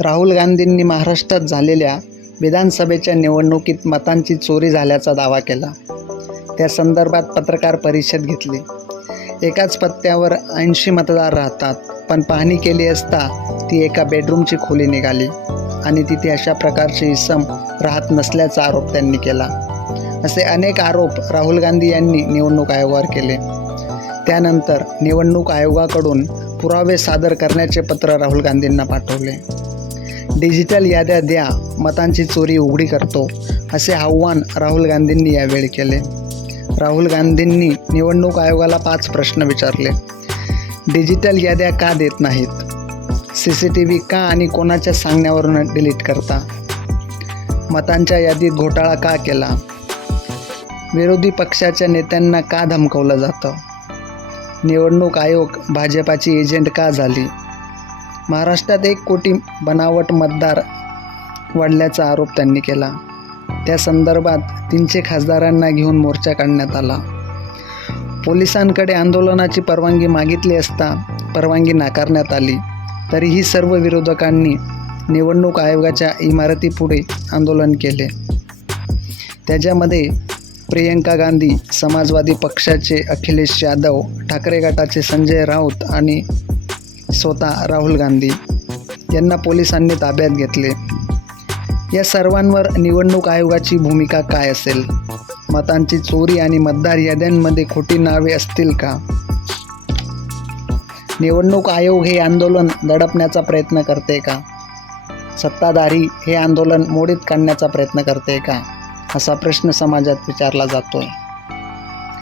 राहुल गांधींनी महाराष्ट्रात झालेल्या विधानसभेच्या निवडणुकीत मतांची चोरी झाल्याचा दावा केला. त्या संदर्भात पत्रकार परिषद घेतली. एकाच पत्त्यावर ऐंशी मतदार राहतात पण पाहणी केली असता ती एका बेडरूमची खोली निघाली आणि तिथे अशा प्रकारचे इसम राहत नसल्याचा आरोप त्यांनी केला. असे अनेक आरोप राहुल गांधी यांनी निवडणूक आयोगावर केले. त्यानंतर निवडणूक आयोगाकडून पुरावे सादर करण्याचे पत्र राहुल गांधींना पाठवले. डिजिटल याद्या द्या मतांची चोरी उघडी करतो असे आव्हान राहुल गांधींनी यावेळी केले. राहुल गांधींनी निवडणूक आयोगाला पाच प्रश्न विचारले. डिजिटल याद्या का देत नाहीत? सी सी टी व्ही का आणि कोणाच्या सांगण्यावरून डिलीट करता? मतांच्या यादीत घोटाळा का केला? विरोधी पक्षाच्या नेत्यांना का धमकवलं जातं? निवडणूक आयोग भाजपाची एजंट का झाली? महाराष्ट्रात एक कोटी बनावट मतदार वाढल्याचा आरोप त्यांनी केला. त्या संदर्भात तीनशे खासदारांना घेऊन मोर्चा काढण्यात आला. पोलिसांकडे आंदोलनाची परवानगी मागितली असता परवानगी नाकारण्यात आली. तरीही सर्व विरोधकांनी निवडणूक आयोगाच्या इमारतीपुढे आंदोलन केले. त्याच्यामध्ये प्रियंका गांधी समाजवादी पक्षाचे अखिलेश यादव ठाकरे गटाचे संजय राऊत आणि स्वतः राहुल गांधी यांना पोलिसांनी ताब्यात घेतले. या सर्वांवर निवडणूक आयोगाची भूमिका काय असेल? मतांची चोरी आणि मतदार याद्यांमध्ये खोटी नावे असतील का? निवडणूक आयोग हे आंदोलन दडपण्याचा प्रयत्न करते का? सत्ताधारी हे आंदोलन मोडीत काढण्याचा प्रयत्न करते का? असा प्रश्न समाजात विचारला जातोय.